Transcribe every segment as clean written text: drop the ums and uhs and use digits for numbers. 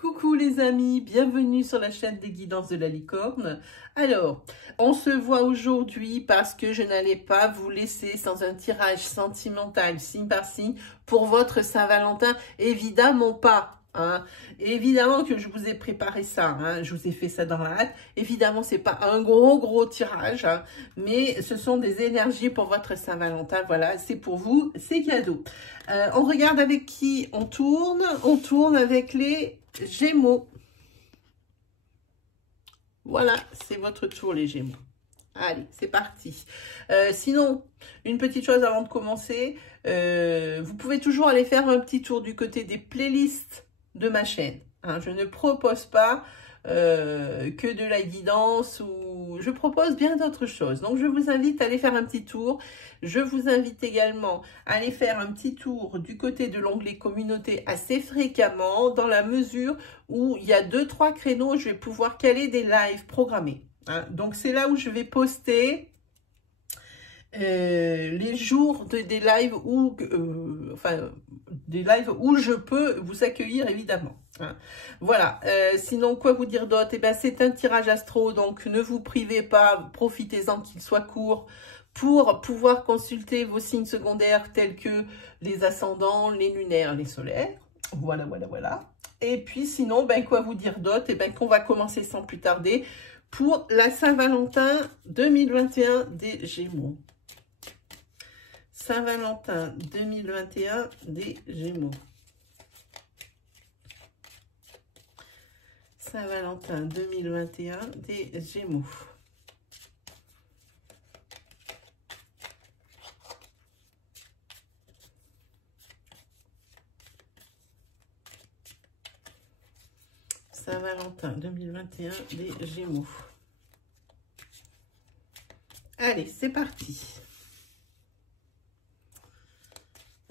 Coucou les amis, bienvenue sur la chaîne des guidances de la licorne. Alors, on se voit aujourd'hui parce que je n'allais pas vous laisser sans un tirage sentimental signe par signe pour votre Saint-Valentin. Évidemment pas. Hein. Évidemment que je vous ai préparé ça, hein. Je vous ai fait ça dans la hâte. Évidemment, c'est pas un gros tirage, hein, mais ce sont des énergies pour votre Saint-Valentin. Voilà, c'est pour vous, c'est cadeau. On regarde avec qui on tourne. On tourne avec les Gémeaux. Voilà, c'est votre tour les Gémeaux. Allez, c'est parti. Sinon, une petite chose avant de commencer, vous pouvez toujours aller faire un petit tour du côté des playlists de ma chaîne. Hein, je ne propose pas que de la guidance ou je propose bien d'autres choses. Donc, je vous invite à aller faire un petit tour. Je vous invite également à aller faire un petit tour du côté de l'onglet communauté assez fréquemment dans la mesure où il y a 2-3 créneaux, je vais pouvoir caler des lives programmés. Hein. Donc, c'est là où je vais poster les jours des lives où, des lives où je peux vous accueillir évidemment. Hein. Voilà. Sinon, quoi vous dire d'autre? Eh ben, c'est un tirage astro, donc ne vous privez pas, profitez-en qu'il soit court pour pouvoir consulter vos signes secondaires tels que les ascendants, les lunaires, les solaires. Voilà. Et puis sinon, ben quoi vous dire d'autre? Eh ben qu'on va commencer sans plus tarder pour la Saint-Valentin 2021 des Gémeaux. Saint-Valentin 2021 des Gémeaux. Saint-Valentin 2021 des Gémeaux. Saint-Valentin 2021 des Gémeaux. Allez, c'est parti.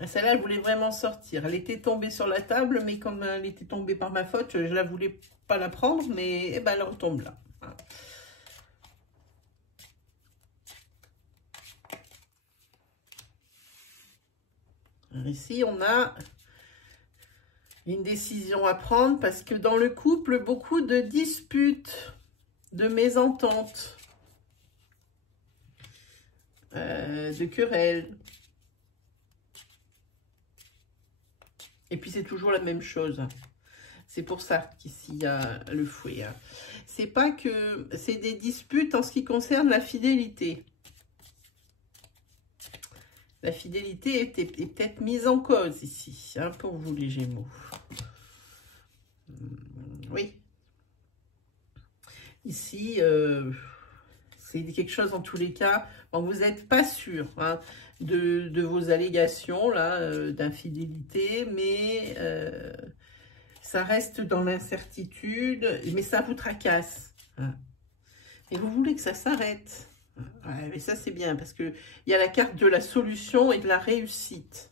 Celle-là, elle voulait vraiment sortir. Elle était tombée sur la table, mais comme elle était tombée par ma faute, je la voulais pas la prendre, mais eh ben, elle retombe là. Alors ici, on a une décision à prendre parce que dans le couple, beaucoup de disputes, de mésententes, de querelles. Et puis, c'est toujours la même chose. C'est pour ça qu'ici, il y a le fouet. Hein. C'est pas que... C'est des disputes en ce qui concerne la fidélité. La fidélité est peut-être mise en cause ici, hein, pour vous, les Gémeaux. Oui. Ici, c'est quelque chose en tous les cas. Bon, vous n'êtes pas sûr hein, de vos allégations là d'infidélité, mais ça reste dans l'incertitude, mais ça vous tracasse. Hein. Et vous voulez que ça s'arrête. Ouais, mais ça, c'est bien, parce qu'il y a la carte de la solution et de la réussite.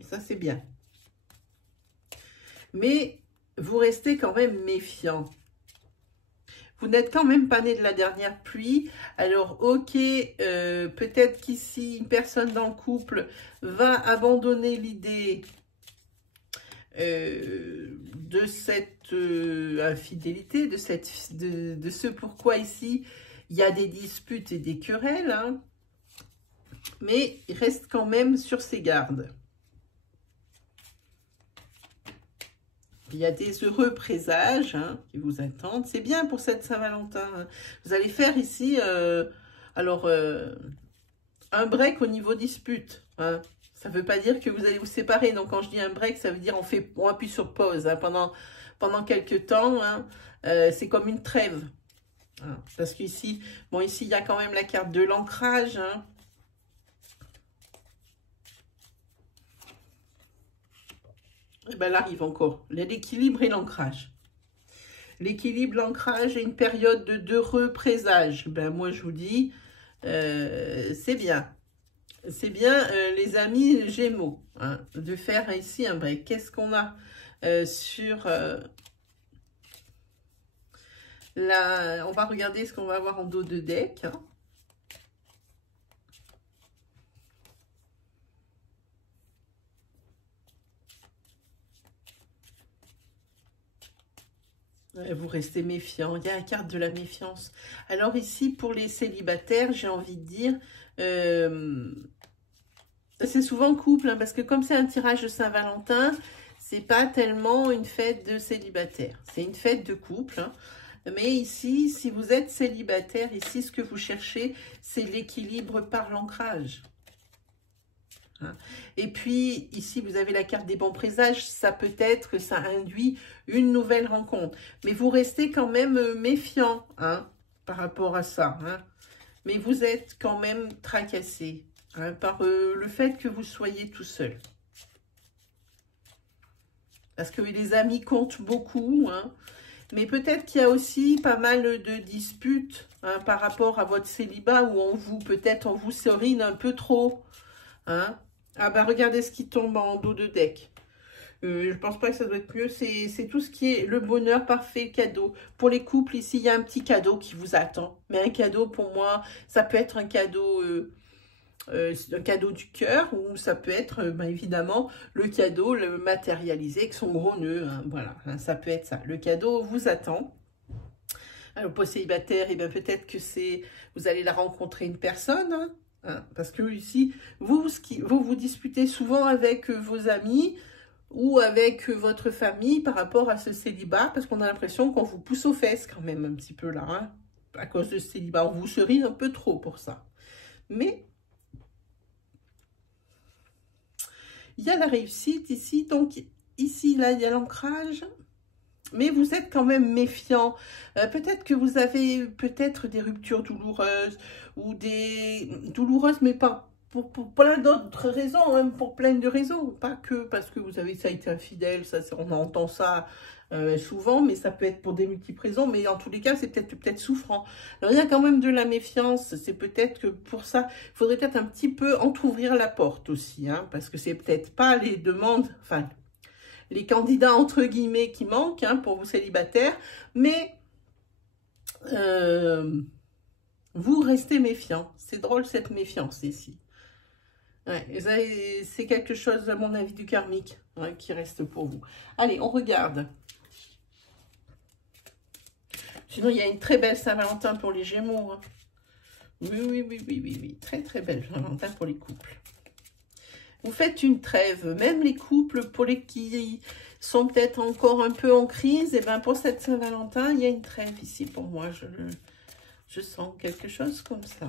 Et ça, c'est bien. Mais vous restez quand même méfiant. Vous n'êtes quand même pas né de la dernière pluie. Alors, ok, peut-être qu'ici, une personne dans le couple va abandonner l'idée de cette infidélité, de ce pourquoi ici, il y a des disputes et des querelles. Hein, mais il reste quand même sur ses gardes. Il y a des heureux présages hein, qui vous attendent. C'est bien pour cette Saint-Valentin. Hein. Vous allez faire ici, un break au niveau dispute. Hein. Ça ne veut pas dire que vous allez vous séparer. Donc, quand je dis un break, ça veut dire on appuie sur pause hein, pendant quelques temps. Hein. C'est comme une trêve. Hein. Parce qu'ici, bon, ici, il y a quand même la carte de l'ancrage. Hein. Et bien, elle arrive encore. L'équilibre et l'ancrage. L'équilibre, l'ancrage et une période d'heureux présage. Ben, moi, je vous dis, c'est bien. C'est bien, les amis Gémeaux, hein, de faire ici un break. Qu'est-ce qu'on a sur on va regarder ce qu'on va avoir en dos de deck. Hein. Vous restez méfiant. Il y a la carte de la méfiance. Alors ici, pour les célibataires, j'ai envie de dire... c'est souvent couple, hein, parce que comme c'est un tirage de Saint-Valentin, c'est pas tellement une fête de célibataire. C'est une fête de couple. Hein. Mais ici, si vous êtes célibataire, ici, ce que vous cherchez, c'est l'équilibre par l'ancrage. Hein. Et puis, ici, vous avez la carte des bons présages. Ça peut être que ça induit une nouvelle rencontre. Mais vous restez quand même méfiant, hein, par rapport à ça. Hein. Mais vous êtes quand même tracassé, hein, par le fait que vous soyez tout seul. Parce que les amis comptent beaucoup, hein. Mais peut-être qu'il y a aussi pas mal de disputes, hein, par rapport à votre célibat, où peut-être on vous serine un peu trop. Hein. Ah bah regardez ce qui tombe en dos de deck. Je pense pas que ça doit être mieux. C'est tout ce qui est le bonheur parfait, le cadeau. Pour les couples, ici, il y a un petit cadeau qui vous attend. Mais un cadeau, pour moi, ça peut être un cadeau du cœur, ou ça peut être, évidemment, le cadeau le matérialisé avec son gros nœud. Hein, voilà, hein, ça peut être ça. Le cadeau vous attend. Alors, pour célibataire, peut-être que vous allez la rencontrer une personne, hein, hein, parce que ici, vous vous disputez souvent avec vos amis, ou avec votre famille par rapport à ce célibat, parce qu'on a l'impression qu'on vous pousse aux fesses quand même un petit peu là, hein, à cause de ce célibat. On vous cerise un peu trop pour ça. Mais il y a la réussite ici, donc ici, là, il y a l'ancrage, mais vous êtes quand même méfiant. Peut-être que vous avez des ruptures douloureuses, ou douloureuses, mais pas pour plein d'autres raisons, même pour plein de raisons, pas que parce que vous avez été infidèle, ça, on entend ça souvent, mais ça peut être pour des multiples raisons, mais en tous les cas, c'est peut-être souffrant. Alors, il y a quand même de la méfiance, c'est peut-être que pour ça, il faudrait peut-être un petit peu entrouvrir la porte aussi, hein, parce que c'est peut-être pas les demandes, enfin, les candidats entre guillemets qui manquent, hein, pour vous célibataires, mais vous restez méfiant. C'est drôle cette méfiance ici. Ouais, c'est quelque chose, à mon avis, du karmique, hein, qui reste pour vous. Allez, on regarde. Sinon, il y a une très belle Saint-Valentin pour les Gémeaux. Hein. Oui. Très, très belle Saint-Valentin pour les couples. Vous faites une trêve. Même les couples pour les qui sont peut-être encore un peu en crise, et bien pour cette Saint-Valentin, il y a une trêve ici pour moi. Je sens quelque chose comme ça.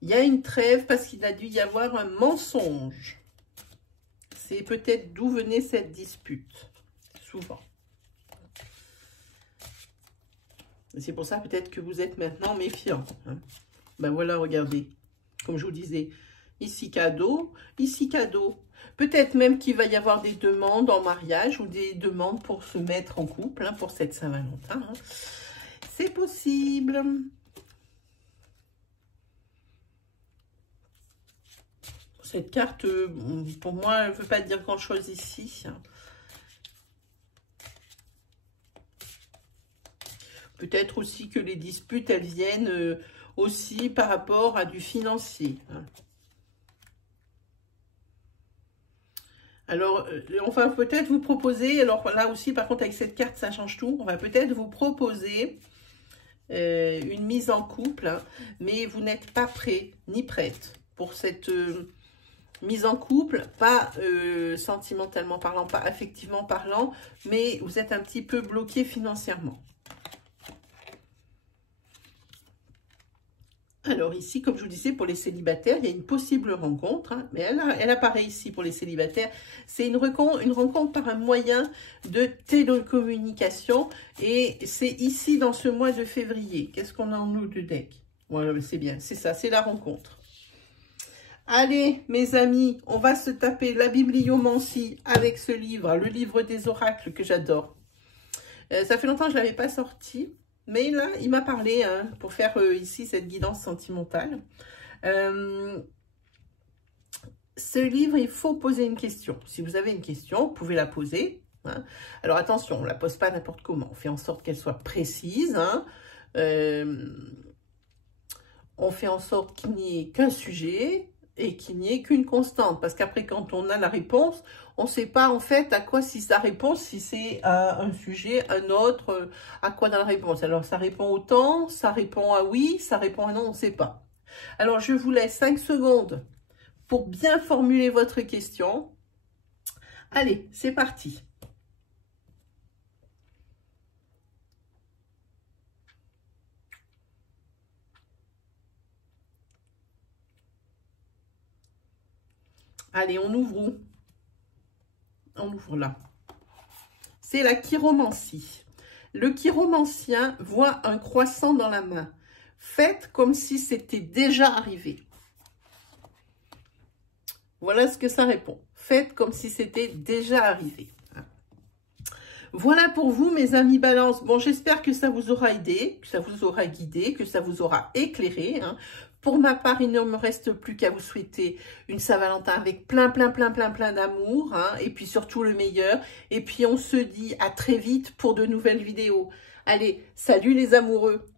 Il y a une trêve parce qu'il a dû y avoir un mensonge. C'est peut-être d'où venait cette dispute, souvent. C'est pour ça peut-être que vous êtes maintenant méfiant. Hein. Ben voilà, regardez, comme je vous disais, ici cadeau, ici cadeau. Peut-être même qu'il va y avoir des demandes en mariage ou des demandes pour se mettre en couple, hein, pour cette Saint-Valentin. Hein. C'est possible. Cette carte, pour moi, elle ne veut pas dire grand-chose ici. Peut-être aussi que les disputes, elles viennent aussi par rapport à du financier. Alors, on va peut-être vous proposer, alors là aussi, par contre, avec cette carte, ça change tout. On va peut-être vous proposer une mise en couple, hein, mais vous n'êtes pas prêt ni prête pour cette... mise en couple, pas sentimentalement parlant, pas affectivement parlant, mais vous êtes un petit peu bloqué financièrement. Alors ici, comme je vous disais, pour les célibataires, il y a une possible rencontre, hein, mais elle apparaît ici pour les célibataires. C'est une rencontre par un moyen de télécommunication, et c'est ici dans ce mois de février. Qu'est-ce qu'on a en nous de deck? Voilà, c'est bien, c'est ça, c'est la rencontre. Allez, mes amis, on va se taper la bibliomancie avec ce livre, le livre des oracles que j'adore. Ça fait longtemps que je ne l'avais pas sorti, mais là, il m'a parlé, hein, pour faire ici cette guidance sentimentale. Ce livre, il faut poser une question. Si vous avez une question, vous pouvez la poser. Hein. Alors attention, on ne la pose pas n'importe comment. On fait en sorte qu'elle soit précise. Hein. On fait en sorte qu'il n'y ait qu'un sujet. et qu'il n'y ait qu'une constante. Parce qu'après, quand on a la réponse, on ne sait pas en fait à quoi si ça répond, si c'est à un sujet, un autre, à quoi dans la réponse. Alors, ça répond au temps, ça répond à oui, ça répond à non, on ne sait pas. Alors, je vous laisse 5 secondes pour bien formuler votre question. Allez, c'est parti. Allez, on ouvre où? On ouvre là. C'est la chiromancie. Le chiromancien voit un croissant dans la main. Faites comme si c'était déjà arrivé. Voilà ce que ça répond. Faites comme si c'était déjà arrivé. Voilà pour vous, mes amis Balance. Bon, j'espère que ça vous aura aidé, que ça vous aura guidé, que ça vous aura éclairé. Pour ma part, il ne me reste plus qu'à vous souhaiter une Saint-Valentin avec plein d'amour. Et puis surtout le meilleur. Et puis on se dit à très vite pour de nouvelles vidéos. Allez, salut les amoureux!